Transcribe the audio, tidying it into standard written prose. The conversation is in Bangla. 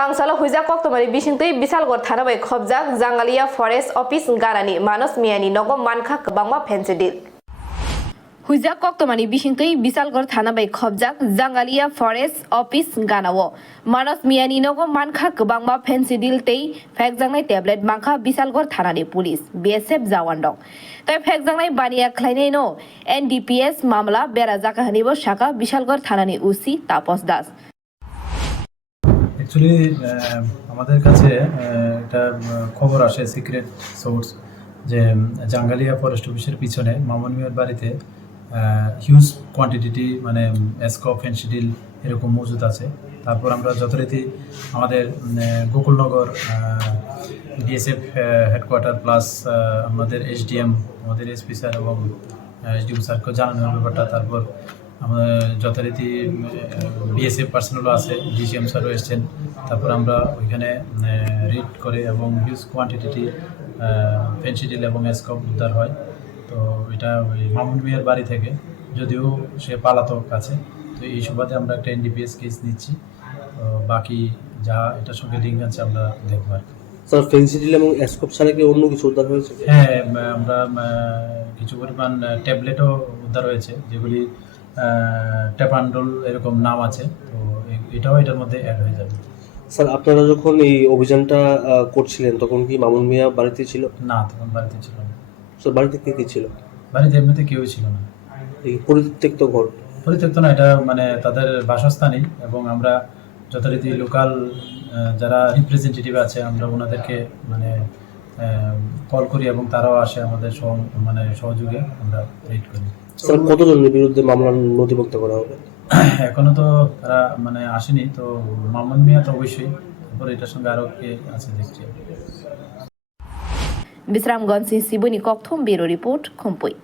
Kangsalo huja koktomari bisingtui Bishalgarh thana bai khobjak Jangalia Forest Office garani Manos Miani nogo wngkha Kwbangma Fancy Dil. Huja koktomani bisingtui Bishalgarh thana bai khobjak Jangalia Forest Office ganao Manos Miani nogo wngkha Kwbangma Fancy Dil tei phekjangnai tablet mangkha Bishalgarh thanani police BSF jawan dong. Tai phekjangnai baniya khlainai no NDPS mamla bera jaka hanibo shaka Bishalgarh thanani UC Tapos Das. Actually আমাদের কাছে একটা খবর আসে সিক্রেট সোর্স যে জাঙ্গালিয়া ফরেস্ট অফিসের পিছনে মামুন মিয়ার বাড়িতে হিউজ কোয়ান্টিটি মানে স্কপ ফ্যান্সি ডিল এরকম মজুদ আছে। তারপর আমরা যথারীতি আমাদের গোকুলনগর বিএসএফ হেডকোয়ার্টার প্লাস আমাদের এসডিএম আমাদের এসপি স্যার এবং এসডিএম স্যারকে জানানোর ব্যাপারটা, তারপর আমাদের যথারীতি বিএসএফ পার্সোনালও আছে, ডিসিএম স্যারও এসছেন। তারপর আমরা ওইখানে রিড করে এবং হিউজ কোয়ান্টিটি ফ্যান্সি ডিল এবং স্কপ উদ্ধার হয়। তো এটা ওই মামুন মিয়ার বাড়ি থেকে, যদিও সে পালাতক আছে। তো এই সুবাদে আমরা একটা এনডিপিএস কেস নিচ্ছি। তো বাকি যা এটার সঙ্গে লিঙ্ক আছে আমরা দেখব আর কি। স্যার, ফ্যান্সি ডিল এবং স্কপ ছাড়া কি অন্য কিছু উদ্ধার হয়েছে? হ্যাঁ, আমরা কিছু পরিমাণ ট্যাবলেটও উদ্ধার হয়েছে, যেগুলি ট্যাপান্ডল এরকম নাম আছে। তো এটাও এটার মধ্যে অ্যাড হয়ে যাবে। স্যার, আপনারা যখন এই অভিযানটা করছিলেন তখন কি মামুন মিয়া বাড়িতে ছিল? না, তখন বাড়িতে ছিল না। স্যার, বাড়িতে কে কে ছিল? বাড়িতে এমনিতে কেউই ছিল না। এই পরিত্যক্ত ঘর? পরিত্যক্ত না, এটা মানে তাদের বাসস্থানই। এবং আমরা যথারীতি লোকাল যারা রিপ্রেজেন্টেটিভ আছে আমরা ওনাদেরকে মানে কল করি এবং তারাও আসে আমাদের মানে সহযোগে আমরা রিড করি। স্যার, কতজনের বিরুদ্ধে মামলা নথিভুক্ত করা হবে? এখনো তো তারা মানে আসেনি। তো মামুন মিয়া তো অবশ্যই, তারপর এটার সঙ্গে আরো কে আছে দেখছি। Bisramganj Sibuni Kokthom Bureau Report Khumpui.